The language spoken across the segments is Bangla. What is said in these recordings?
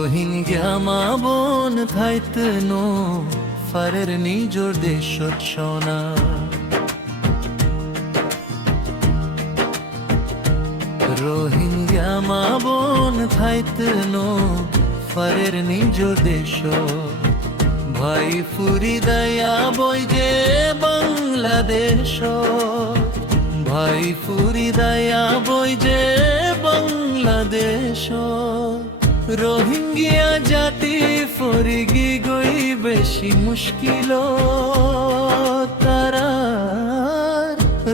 রোহিঙ্গা মা বোন থাইতনো ফারের নিজর দেশত সোনা রোহিঙ্গা মা বোন থাইতনো ফারের নিজর দেশ ভাই ফুরি দয়া বই যে বাংলাদেশ ভাই ফুরি দয়া বই যে বাংলাদেশ রোহিঙ্গিয়া জাতি ফরিগি গই বেশি মুশকিল তারা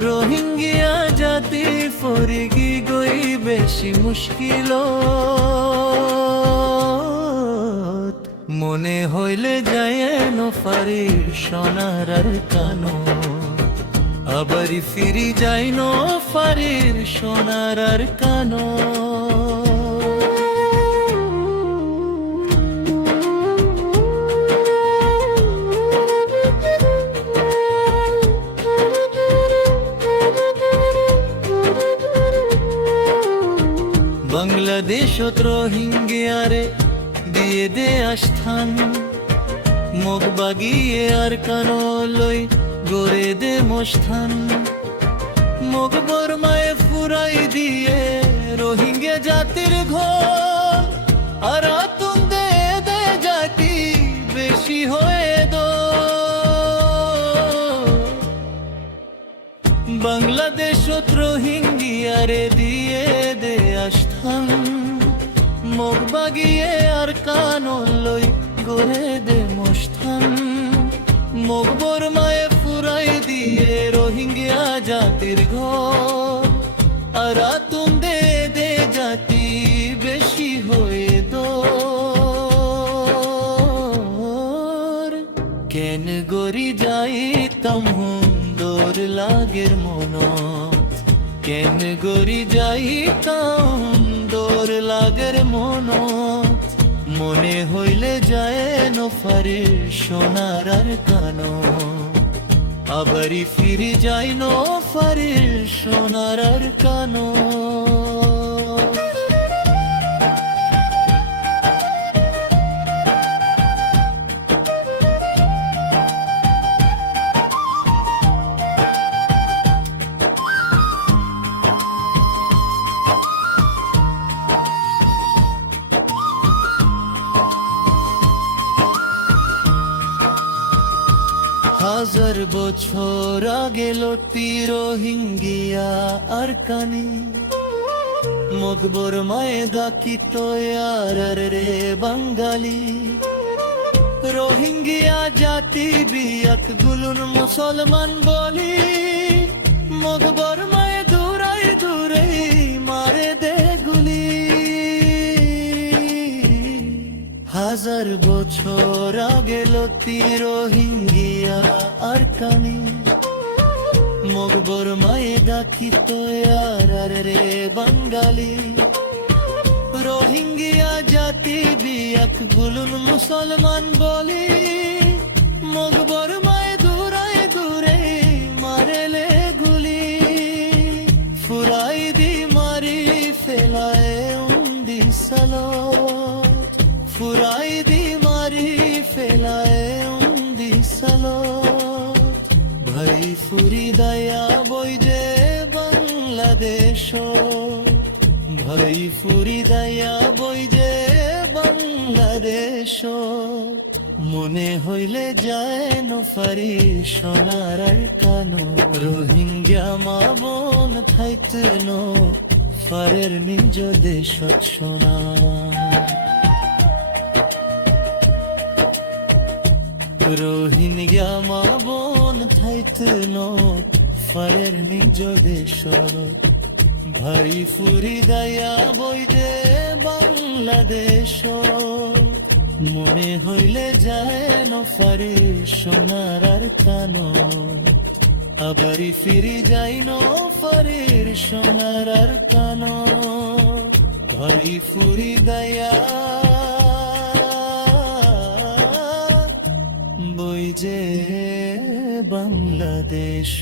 রোহিঙ্গিয়া জাতি ফরিগি গই বেশি মুশকিল মনে হইলে যায় নফারির সোনার আর কানো আবারই ফিরি যাই নফারির সোনার আর কানো বাংলাদেশত রোহিঙ্গিয়ারে দিয়ে দে আস্থান মুখ বাগিয়ে আর কানো লই গড়ে দে মস্থান মুখ বর্মায় ফুরাই দিয়ে রোহিঙ্গা জাতির ঘর আর আতুন দে দে জাতি বেশি হয়ে দো বাংলাদেশত রোহিঙ্গিয়ারে দিয়ে দে আস্থান মুখ বাগিয়ে আর কানো লই গড়ে দে মস্থান মুখ বর্মায় ফুরাই দিয়ে রোহিঙ্গা জাতির ঘর আর আতুন দে দে জাতি বেশি হয়ে দোর কেন গরি যাইতাম হুন্দর লাগের মন কেন গরি যাইতাম দোর লাগের মন মনে হইলে যায় নফারির সোনার আর কানো আবারই ফিরে যাই নফারির সোনার আর কানো হাজার বছর আগে লড়তি রোহিঙ্গিয়া আর কানি মগবর মায়ে দাকিত আর রে বাঙালি রোহিঙ্গিয়া জাতি বিয়াক গুলুন মুসলমান বলি মগবর মায়ে দূরাই দূরে মারে দে গুলি হাজার বছর আগে লতি রোহিঙ্গিয়া আর কানি মগবর মায়ে ডাকিত আর রে বাঙালি রোহিঙ্গিয়া জাতি বিয়াক গুলুন মুসলমান বলি মগবর মায়ে দূরাই দূরে মারেলে গুলি ফুরাই দি মারি ফেলায় উন্দি সালো ফুরাই দি মারি ফেলায় উন্দি সালো ভাই ফুরি দয়া বই যে বাংলাদেশ ভাই ফুরি দয়া বই যে বাংলাদেশ মনে হইলে যায় নফারি সোনার আর কানো রোহিঙ্গা মা বোন থাইতনো ফারের নিজ দেশত সোনা রোহিঙ্গা মা বোন থাইতনো ফারের নিজ দেশত ভাই ফুরি দয়া বই দে বাংলাদেশ মনে হইলে যায় নফারি সোনার আর কানো আবারই ফিরি যাই নফারির সোনার আর কানো ভাই ফুরি দয়া বই যে বাংলাদেশ।